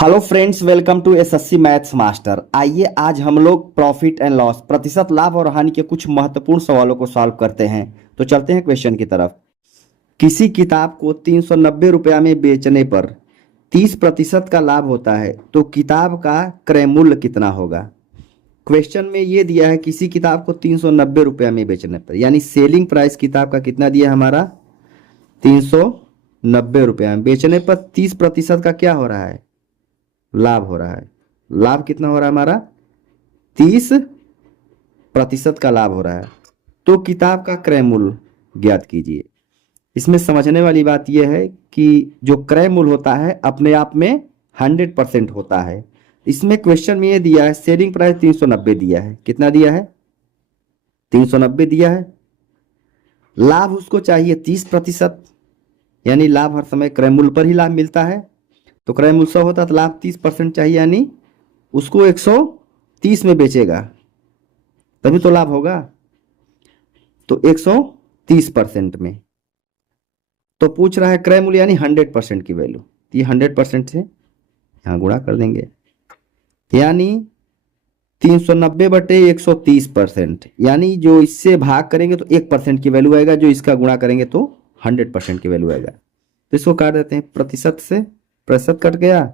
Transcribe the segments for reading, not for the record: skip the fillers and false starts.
Hello friends, welcome to SSC maths master. आइए आज हम लोग प्रॉफिट एंड लॉस, प्रतिशत लाभ और हानि के कुछ महत्वपूर्ण सवालों को सॉल्व करते हैं। तो चलते हैं क्वेश्चन की तरफ। किसी किताब को 390 रुपया में बेचने पर 30% का लाभ होता है, तो किताब का क्रय मूल्य कितना होगा। क्वेश्चन में ये दिया है किसी किताब को 390 रुपया में बेचने पर, यानी सेलिंग प्राइस किताब का कितना दिया है हमारा 390 रुपया में, बेचने पर 30% का क्या हो रहा है, लाभ हो रहा है। लाभ कितना हो रहा है हमारा 30% का लाभ हो रहा है। तो किताब का क्रय मूल्य ज्ञात कीजिए। इसमें समझने वाली बात यह है कि जो क्रय मूल्य होता है अपने आप में 100% होता है। इसमें क्वेश्चन में ये दिया है सेलिंग प्राइस 390 दिया है, कितना दिया है 390 दिया है। लाभ उसको चाहिए 30%, यानी लाभ हर समय क्रय मूल्य पर ही लाभ मिलता है। तो क्रय मूल्य 100 होता है तो लाभ 30% चाहिए, यानी उसको 130 में बेचेगा तभी तो लाभ होगा। तो 130% में तो पूछ रहा है क्रय मूल्य यानी 100% की वैल्यू। ये 100% से यहाँ गुणा कर देंगे, यानी 390/130%, यानी जो इससे भाग करेंगे तो 1% की वैल्यू आएगा, जो इसका गुणा करेंगे तो 100% की वैल्यू आएगा। तो इसको काट देते हैं, प्रतिशत से प्रतिशत कट गया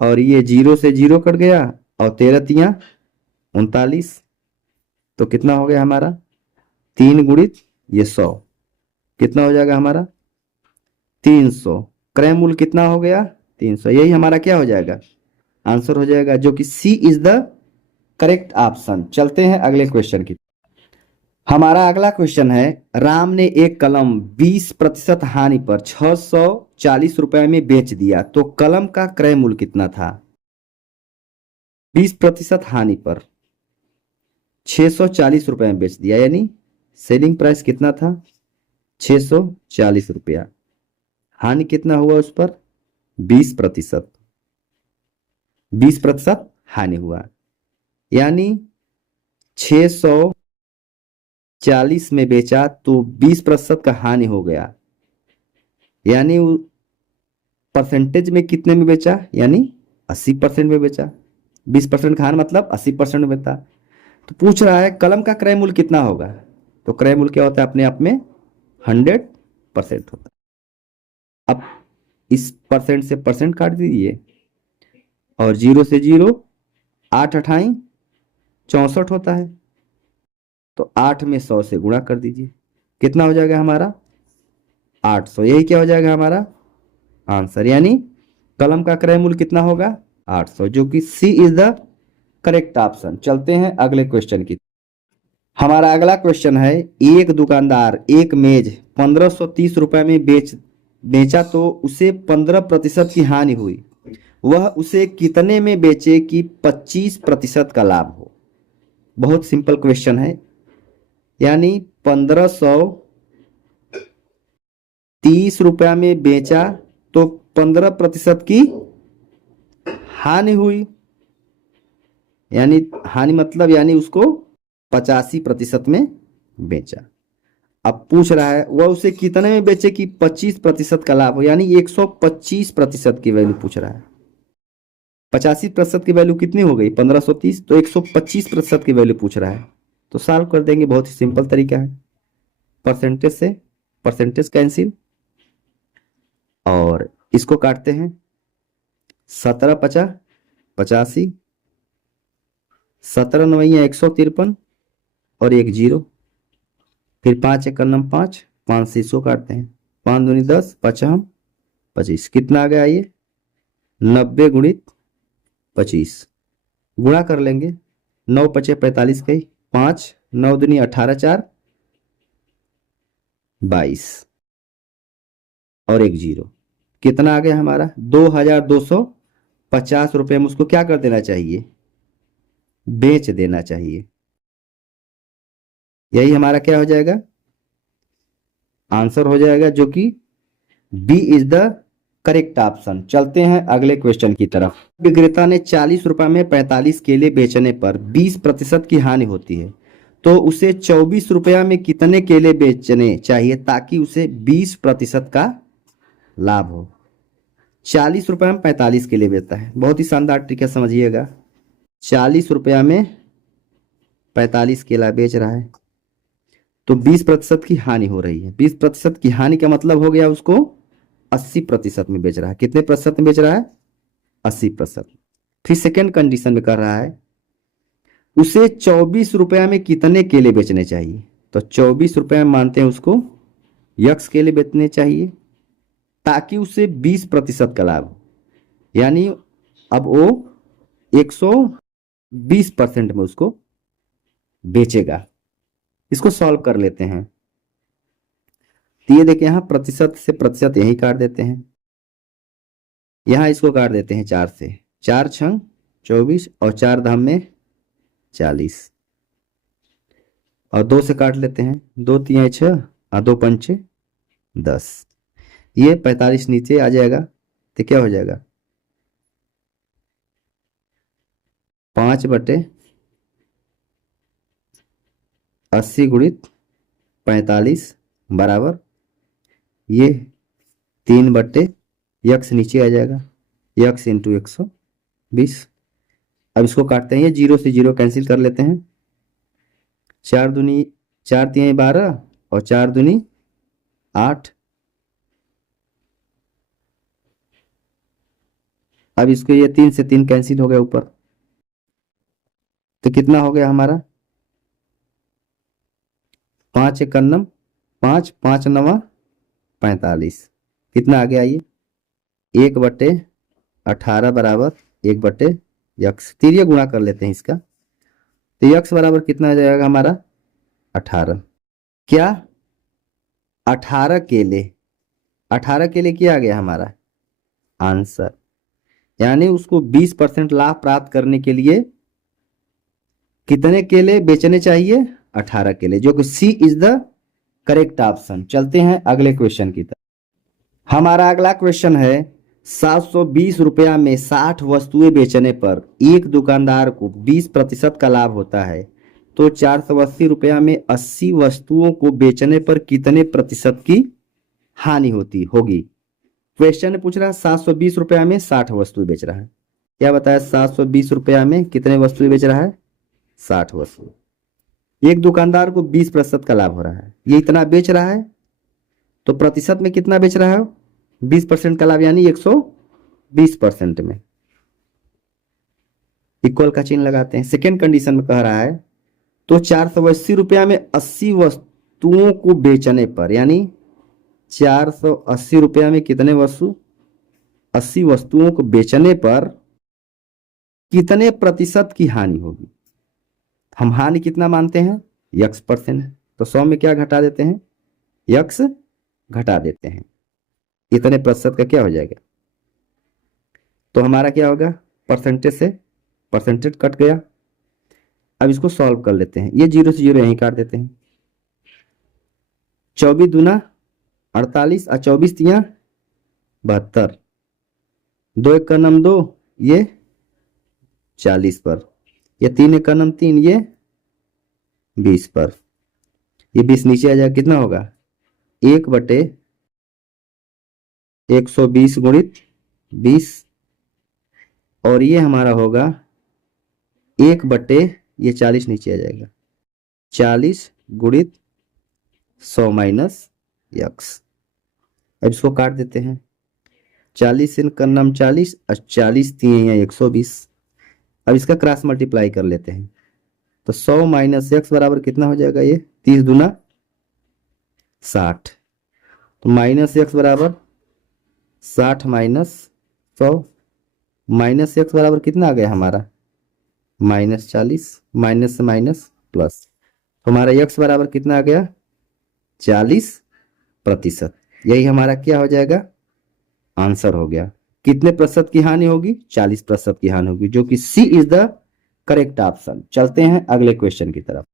और ये 0 से 0 कट गया और 13 तियां 39। तो कितना हो गया हमारा 3 गुणित ये 100, कितना हो जाएगा हमारा 300। क्रय मूल्य कितना हो गया 300, यही हमारा क्या हो जाएगा आंसर हो जाएगा, जो कि सी इज द करेक्ट ऑप्शन। चलते हैं अगले क्वेश्चन की। हमारा अगला क्वेश्चन है, राम ने एक कलम 20% हानि पर 640 रुपए में बेच दिया, तो कलम का क्रय मूल्य कितना था। 20% हानि पर 640 रुपए में बेच दिया, यानी सेलिंग प्राइस कितना था 640 रुपया, हानि कितना हुआ उस पर 20%, 20% हानि हुआ, यानी 640 में बेचा तो 20% का हानि हो गया, यानी परसेंटेज में कितने में बेचा, यानी 80% में बेचा। 20% का हानि मतलब 80% में बेचा। तो पूछ रहा है कलम का क्रय मूल्य कितना होगा, तो क्रय मूल्य क्या होता है अपने आप में 100% होता है। अब इस परसेंट से परसेंट काट दीजिए और 0 से 0, 8 अठाई 64 होता है, तो 8 में 100 से गुणा कर दीजिए, कितना हो जाएगा हमारा 800। यही क्या हो जाएगा हमारा आंसर, यानी कलम का क्रय मूल्य कितना होगा 800, जो कि सी इज द करेक्ट ऑप्शन। चलते हैं अगले क्वेश्चन की। हमारा अगला क्वेश्चन है, एक दुकानदार एक मेज 1530 रुपए में बेचा तो उसे 15% की हानि हुई, वह उसे कितने में बेचे कि 25% का लाभ हो। बहुत सिंपल क्वेश्चन है, यानी 1530 रुपया में बेचा तो 15% की हानि हुई, यानी हानि मतलब यानी उसको 85% में बेचा। अब पूछ रहा है वह उसे कितने में बेचे कि 25% का लाभ हो, यानी 125% की वैल्यू पूछ रहा है। 85% की वैल्यू कितनी हो गई 1530, तो 125% की वैल्यू पूछ रहा है। तो सॉल्व कर देंगे, बहुत ही सिंपल तरीका है। परसेंटेज से परसेंटेज कैंसिल और इसको काटते हैं, 17 50 85, 17 नवैया 153 और एक 0, फिर 5 एक नम 5, 5 से इसको काटते हैं, 5 दूनी 10 55 25, कितना आ गया ये 90 गुणित 25, गुणा कर लेंगे, 9 पचे 45 कही 5, 9 दूनी 18 4 22 और एक 0, कितना आ गया हमारा 2250 रुपये में उसको क्या कर देना चाहिए, बेच देना चाहिए। यही हमारा क्या हो जाएगा आंसर हो जाएगा, जो कि B is the correct option. चलते हैं अगले क्वेश्चन की तरफ। विक्रेता ने 40 रुपए में 45 केले बेचने पर 20% की हानि होती है, तो उसे 24 रुपया में कितने केले बेचने चाहिए ताकि उसे 20% का लाभ हो। 40 रुपये में 45 के लिए बेचता है। बहुत ही शानदार ट्रिक है, समझिएगा। 40 रुपया में 45 केला बेच रहा है तो 20% की हानि हो रही है। 20% की हानि का मतलब हो गया उसको 80% में बेच रहा है। कितने प्रतिशत में बेच रहा है? 80%। फिर सेकेंड कंडीशन में कर रहा है उसे 24 रुपया में कितने केले बेचने चाहिए। तो 24 रुपया में मानते हैं उसको यक्स केले बेचने चाहिए ताकि उसे 20% का लाभ, यानी अब वो 120% में उसको बेचेगा। इसको सॉल्व कर लेते हैं। तो ये देखिए यहाँ प्रतिशत से प्रतिशत यही काट देते हैं, यहाँ इसको काट देते हैं 4 से। 4 छंग 24 और 4 धाम में 40 और 2 से काट लेते हैं। 2 तिहाई 6 और 2 पंचे 10। ये 45 नीचे आ जाएगा तो क्या हो जाएगा? 5/80 गुणित 45 बराबर ये 3 यक्स नीचे आ जाएगा, यक्स इंटू 120। अब इसको काटते हैं, ये 0 से 0 कैंसिल कर लेते हैं। 4 दूनी 4 तिहाई 12 और 4 दूनी 8। अब इसको ये 3 से 3 कैंसिल हो गया ऊपर, तो कितना हो गया हमारा? 5 एकन्नम 5, 5 नवा 45। कितना आ गया ये? 1/18 बराबर 1/यक्स। तिर्य गुणा कर लेते हैं इसका, तो यक्स बराबर कितना आ जाएगा हमारा? 18। क्या 18 केले? 18 केले क्या आ गया हमारा आंसर? यानी उसको 20% लाभ प्राप्त करने के लिए कितने केले बेचने चाहिए? 18 केले, जो कि सी इज द करेक्ट ऑप्शन। चलते हैं अगले क्वेश्चन की तरफ। हमारा अगला क्वेश्चन है 720 रुपया में 60 वस्तुएं बेचने पर एक दुकानदार को 20% का लाभ होता है, तो 480 रुपया में 80 वस्तुओं को बेचने पर कितने प्रतिशत की हानि होगी। क्वेश्चन पूछ रहा है 720 रुपया में 60 वस्तुएं बेच रहा है। क्या बताया? 720 रुपया में कितने वस्तुएं बेच रहा है? 60 वस्तु। एक दुकानदार को 20% का लाभ हो रहा है, ये इतना बेच रहा है, तो प्रतिशत में कितना बेच रहा है? 20% का लाभ, यानी 120% में। इक्वल का चिन्ह लगाते हैं। सेकेंड कंडीशन में कह रहा है तो 480 रुपया में 80 वस्तुओं को बेचने पर, यानी 480 रुपया में कितने वस्तु? 80 वस्तुओं को बेचने पर कितने प्रतिशत की हानि होगी। हम हानि कितना मानते हैं? यक्स %। तो 100 में क्या घटा देते हैं? यक्स घटा देते हैं। इतने प्रतिशत का क्या हो जाएगा? तो हमारा क्या होगा? परसेंटेज से परसेंटेज कट गया। अब इसको सॉल्व कर लेते हैं। ये 0 से 0 यहीं काट देते हैं। 24 दूना 48 और 24 तिया 72। 2 एकन्नम 2, ये 40 पर। ये 3 एकन्नम 3, ये 20 पर। ये 20 नीचे आ जाएगा, कितना होगा? 1/120 गुणित 20, और ये हमारा होगा 1/ ये 40 नीचे आ जाएगा, 40 गुणित 100 माइनस यक्स। अब इसको काट देते हैं। 40 से कन्नम 40 और 40 तिया 120। अब इसका क्रॉस मल्टीप्लाई कर लेते हैं, तो 100 माइनस एक्स बराबर कितना हो जाएगा? ये 30 दूना 60। तो माइनस एक्स बराबर 60 माइनस 100, माइनस एक्स बराबर कितना आ गया हमारा? -40। माइनस से माइनस प्लस, तो हमारा एक्स बराबर कितना आ गया? 40%। यही हमारा क्या हो जाएगा? आंसर हो गया। कितने प्रतिशत की हानि होगी? 40% की हानि होगी, जो कि सी इज द करेक्ट ऑप्शन। चलते हैं अगले क्वेश्चन की तरफ।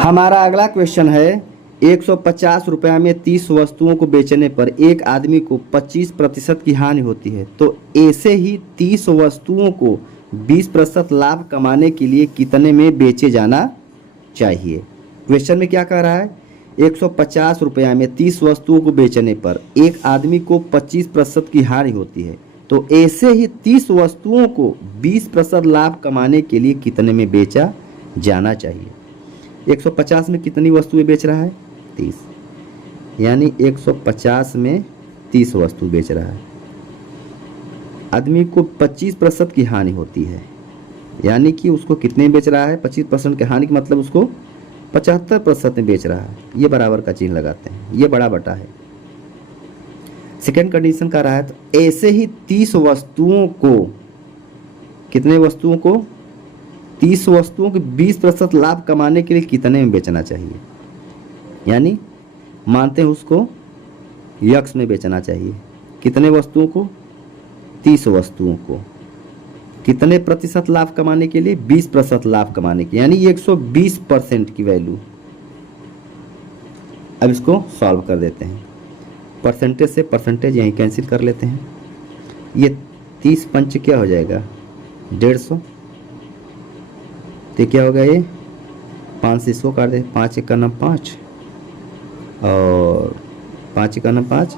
हमारा अगला क्वेश्चन है 150 रुपया में 30 वस्तुओं को बेचने पर एक आदमी को 25% की हानि होती है, तो ऐसे ही 30 वस्तुओं को 20% लाभ कमाने के लिए कितने में बेचे जाना चाहिए। क्वेश्चन में क्या कह रहा है? 150 रुपया में 30 वस्तुओं को बेचने पर एक आदमी को 25% की हानि होती है, तो ऐसे ही 30 वस्तुओं को 20% लाभ कमाने के लिए कितने में बेचा जाना चाहिए। 150 में कितनी वस्तुएं बेच रहा है? 30, यानी 150 में 30 वस्तु बेच रहा है। आदमी को 25% की हानि होती है, यानी कि उसको कितने बेच रहा है? 25% की हानि का मतलब उसको 75% में बेच रहा है। ये बराबर का चिन्ह लगाते हैं, ये बड़ा बटा है। सेकेंड कंडीशन का रहा है तो ऐसे ही 30 वस्तुओं को, कितने वस्तुओं को? 30 वस्तुओं के 20% लाभ कमाने के लिए कितने में बेचना चाहिए, यानी मानते हैं उसको यक्स में बेचना चाहिए। कितने वस्तुओं को? 30 वस्तुओं को। कितने प्रतिशत लाभ कमाने के लिए? 20% लाभ कमाने के, यानी 120% की वैल्यू। अब इसको सॉल्व कर देते हैं। परसेंटेज से परसेंटेज यहीं कैंसिल कर लेते हैं। ये 30 पंच क्या हो जाएगा? 150। तो क्या होगा ये? 5 से इसको काट दे, 5 एक का नाम 5 और 5 का नाम 5,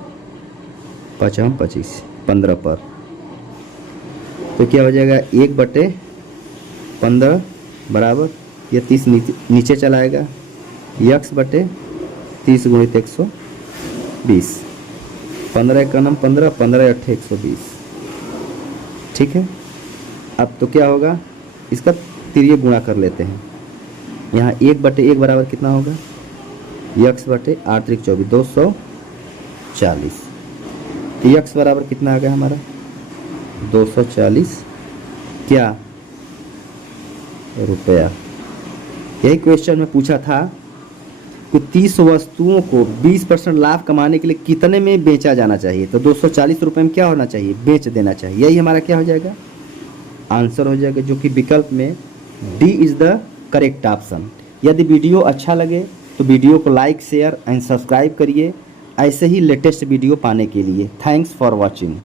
5 हम 25, 15 पर। तो क्या हो जाएगा? 1/15 बराबर, ये 30 नीचे चला आएगा, यक्स बटे 30 गुणित 120। 15 का नाम 15, 15 अट्ठे 120। ठीक है। अब तो क्या होगा? इसका तिरिये गुणा कर लेते हैं। यहाँ 1/1 बराबर कितना होगा? यक्स बटे 8 त्रिक 24, 240। तो यक्स बराबर कितना आ गया हमारा? 240 क्या रुपया। यही क्वेश्चन में पूछा था कि 30 वस्तुओं को 20% लाभ कमाने के लिए कितने में बेचा जाना चाहिए, तो 240 रुपये में क्या होना चाहिए? बेच देना चाहिए। यही हमारा क्या हो जाएगा? आंसर हो जाएगा, जो कि विकल्प में D is the correct option. यदि वीडियो अच्छा लगे तो वीडियो को लाइक, शेयर एंड सब्सक्राइब करिए ऐसे ही लेटेस्ट वीडियो पाने के लिए। Thanks for watching.